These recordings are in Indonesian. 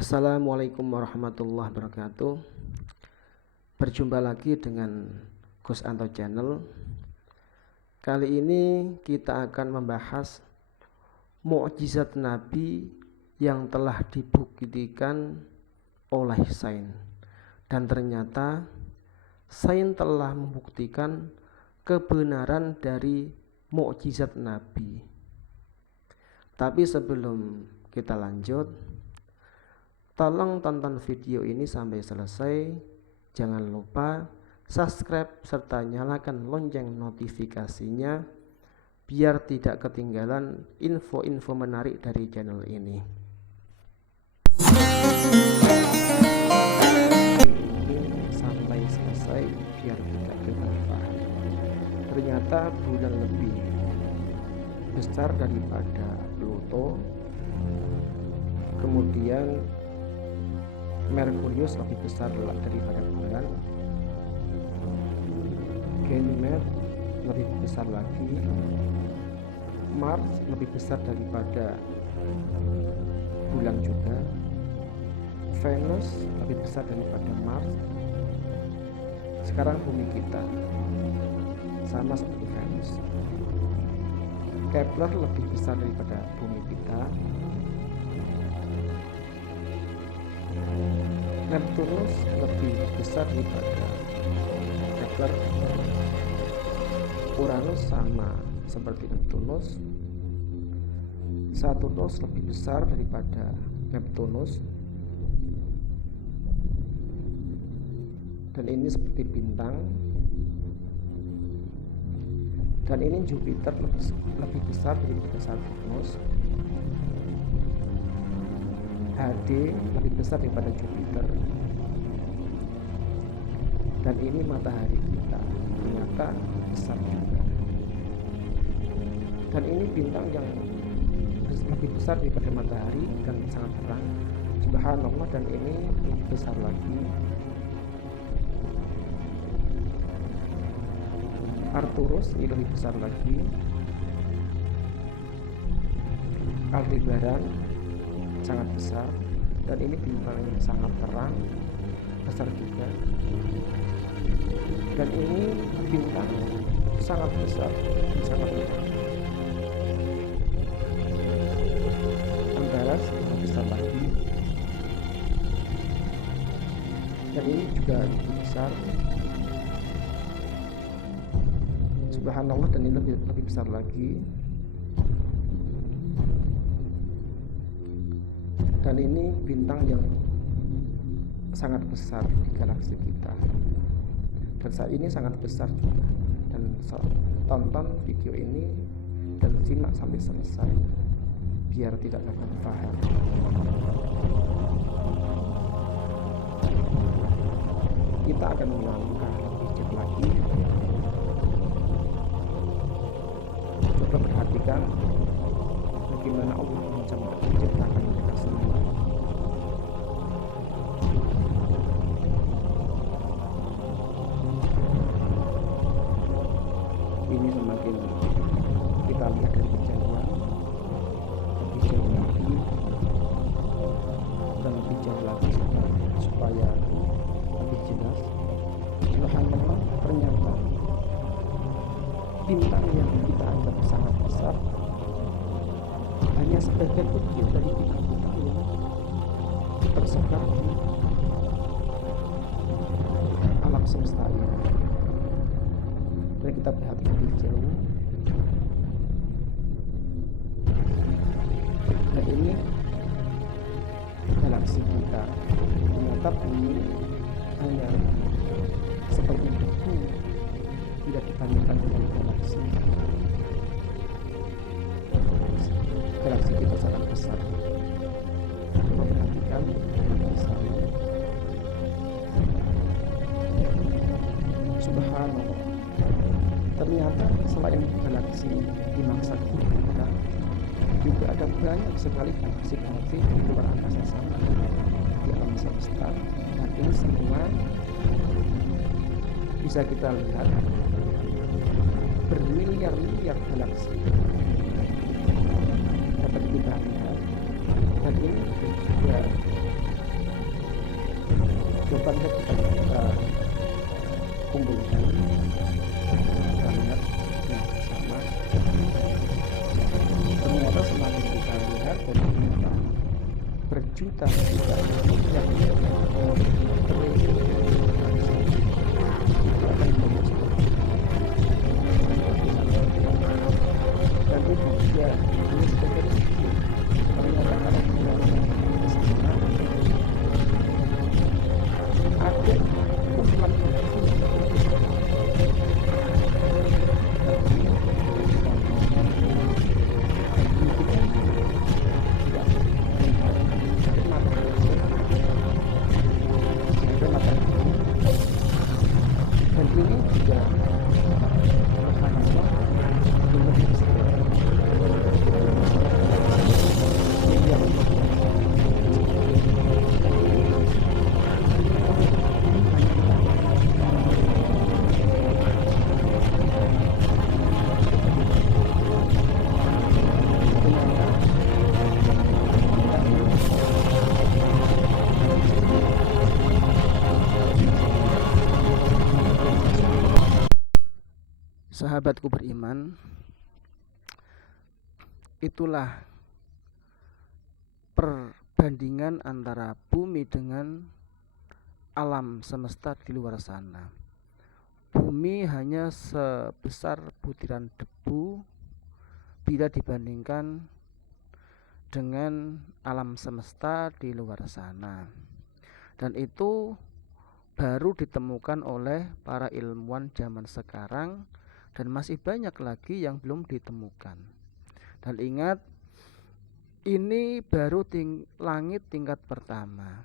Assalamualaikum warahmatullahi wabarakatuh. Berjumpa lagi dengan Gus Anto Channel. Kali ini kita akan membahas mukjizat Nabi yang telah dibuktikan oleh sains. Dan ternyata sains telah membuktikan kebenaran dari mukjizat Nabi. Tapi sebelum kita lanjut, tolong tonton video ini sampai selesai. Jangan lupa subscribe serta nyalakan lonceng notifikasinya biar tidak ketinggalan info-info menarik dari channel ini. Sampai selesai biar tidak gagal paham. Ternyata bulan lebih besar daripada Pluto. Kemudian Merkurius lebih besar daripada bulan, Ganymede lebih besar lagi, Mars lebih besar daripada bulan juga, Venus lebih besar daripada Mars. Sekarang bumi kita sama seperti Venus. Kepler lebih besar daripada bumi kita. Neptunus lebih besar daripada Kepler. Uranus sama seperti Neptunus. Saturnus lebih besar daripada Neptunus. Dan ini seperti bintang. Dan ini Jupiter lebih besar daripada Saturnus. HD lebih besar daripada Jupiter. Dan ini matahari kita ternyata besar juga. Dan ini bintang yang lebih besar daripada matahari dan sangat terang. Subhanallah, dan ini lebih besar lagi. Arcturus ini lebih besar lagi. Aldebaran sangat besar, dan ini bintang yang sangat terang, besar juga. Dan ini bintang sangat besar, sangat terang. Antares lebih besar lagi, dan ini juga lebih besar. Subhanallah, dan ini lebih besar lagi. Dan ini bintang yang sangat besar di galaksi kita, dan saat ini sangat besar juga. Dan tonton video ini dan simak sampai selesai biar tidak gagal paham. Kita akan melangkah lebih jauh lagi. Coba perhatikan bagaimana Allah menciptakan mereka semua. Ini semakin kita lihat dari kejauhan, lebih jauh lagi dan lebih jauh lagi supaya lebih jelas. Subhanallah, ternyata bintang yang kita anggap sangat besar hanya sebagian kecil dari bintang-bintang yang tersebar di alam semesta ini. Dan kita perhatikan lebih jauh, dan ini galaksi kita. Ternyata bumi hanya seperti itu, tidak dibandingkan dengan galaksi. Galaksi kita sangat besar. Coba perhatikan besar. Subhanallah, ternyata selain galaksi di mangsa kita juga ada banyak sekali galaksi-galaksi di luar angkasa sana di alam semesta, dan ini semua bisa kita lihat bermiliar-miliar galaksi dapat kita lihat. Dan ini juga bebannya kita kumpulkan, kita lihat yang bersama. Ternyata semakin kita lihat dan kita berjuta-juta yang terisi akan bagus, dan itu juga ini sebagai ternyata ada keluarga bersama, ada kumpulan dan ini juga sahabatku beriman, itulah perbandingan antara bumi dengan alam semesta di luar sana. Bumi hanya sebesar butiran debu bila dibandingkan dengan alam semesta di luar sana. Dan itu baru ditemukan oleh para ilmuwan zaman sekarang, dan masih banyak lagi yang belum ditemukan. Dan ingat, ini baru langit tingkat pertama.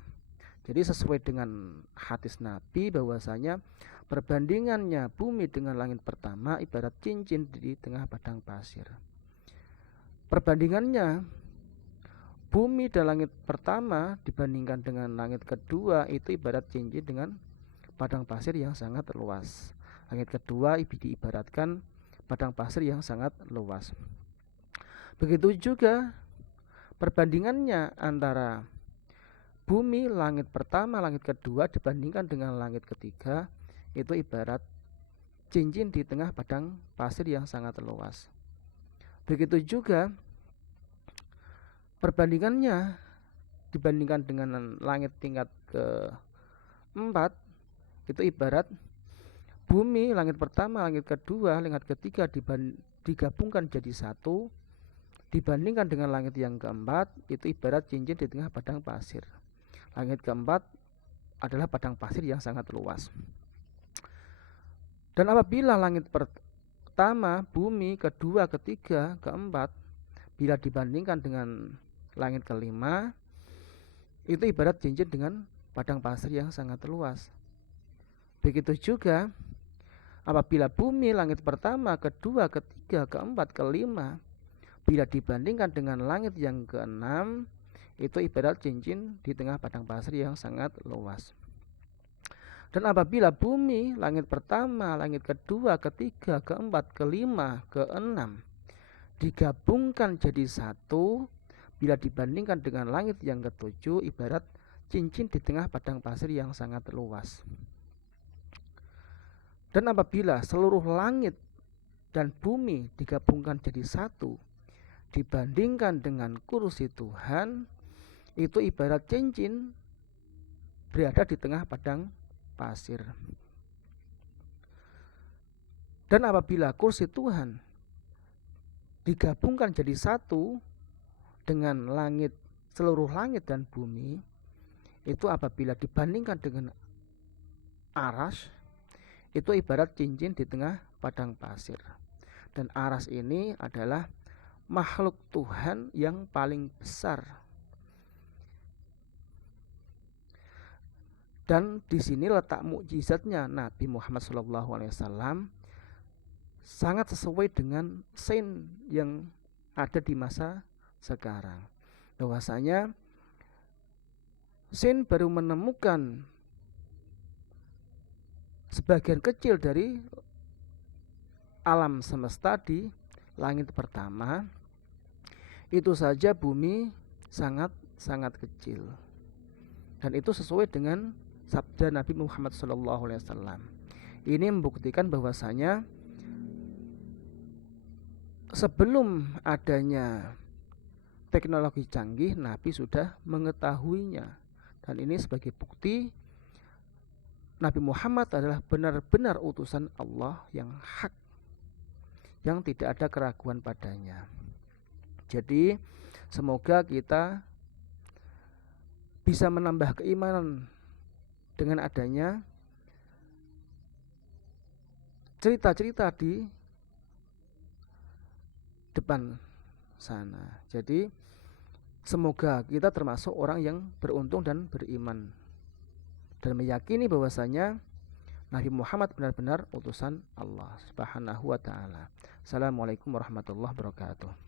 Jadi sesuai dengan hadis Nabi bahwasanya perbandingannya bumi dengan langit pertama ibarat cincin di tengah padang pasir. Perbandingannya bumi dan langit pertama dibandingkan dengan langit kedua itu ibarat cincin dengan padang pasir yang sangat luas. Langit kedua diibaratkan padang pasir yang sangat luas. Begitu juga perbandingannya antara bumi, langit pertama, langit kedua dibandingkan dengan langit ketiga itu ibarat cincin di tengah padang pasir yang sangat luas. Begitu juga perbandingannya dibandingkan dengan langit tingkat keempat itu ibarat bumi, langit pertama, langit kedua, langit ketiga digabungkan jadi satu, dibandingkan dengan langit yang keempat itu ibarat cincin di tengah padang pasir. Langit keempat adalah padang pasir yang sangat luas. Dan apabila langit pertama, bumi, kedua, ketiga, keempat bila dibandingkan dengan langit kelima itu ibarat cincin dengan padang pasir yang sangat luas. Begitu juga apabila bumi, langit pertama, kedua, ketiga, keempat, kelima bila dibandingkan dengan langit yang keenam itu ibarat cincin di tengah padang pasir yang sangat luas. Dan apabila bumi, langit pertama, langit kedua, ketiga, keempat, kelima, keenam digabungkan jadi satu bila dibandingkan dengan langit yang ketujuh ibarat cincin di tengah padang pasir yang sangat luas. Dan apabila seluruh langit dan bumi digabungkan jadi satu dibandingkan dengan kursi Tuhan itu ibarat cincin berada di tengah padang pasir. Dan apabila kursi Tuhan digabungkan jadi satu dengan langit, seluruh langit dan bumi itu apabila dibandingkan dengan aras itu ibarat cincin di tengah padang pasir. Dan aras ini adalah makhluk Tuhan yang paling besar. Dan di sini letak mukjizatnya Nabi Muhammad SAW sangat sesuai dengan sains yang ada di masa sekarang. Bahwasanya sains baru menemukan sebagian kecil dari alam semesta di langit pertama. Itu saja bumi sangat kecil. Dan itu sesuai dengan sabda Nabi Muhammad SAW. Ini membuktikan bahwasanya sebelum adanya teknologi canggih, Nabi sudah mengetahuinya. Dan ini sebagai bukti Nabi Muhammad adalah benar-benar utusan Allah yang hak, yang tidak ada keraguan padanya. Jadi semoga kita bisa menambah keimanan dengan adanya cerita-cerita di depan sana. Jadi semoga kita termasuk orang yang beruntung dan beriman dan meyakini bahwasanya Nabi Muhammad benar-benar utusan Allah Subhanahu wa taala. Assalamualaikum warahmatullahi wabarakatuh.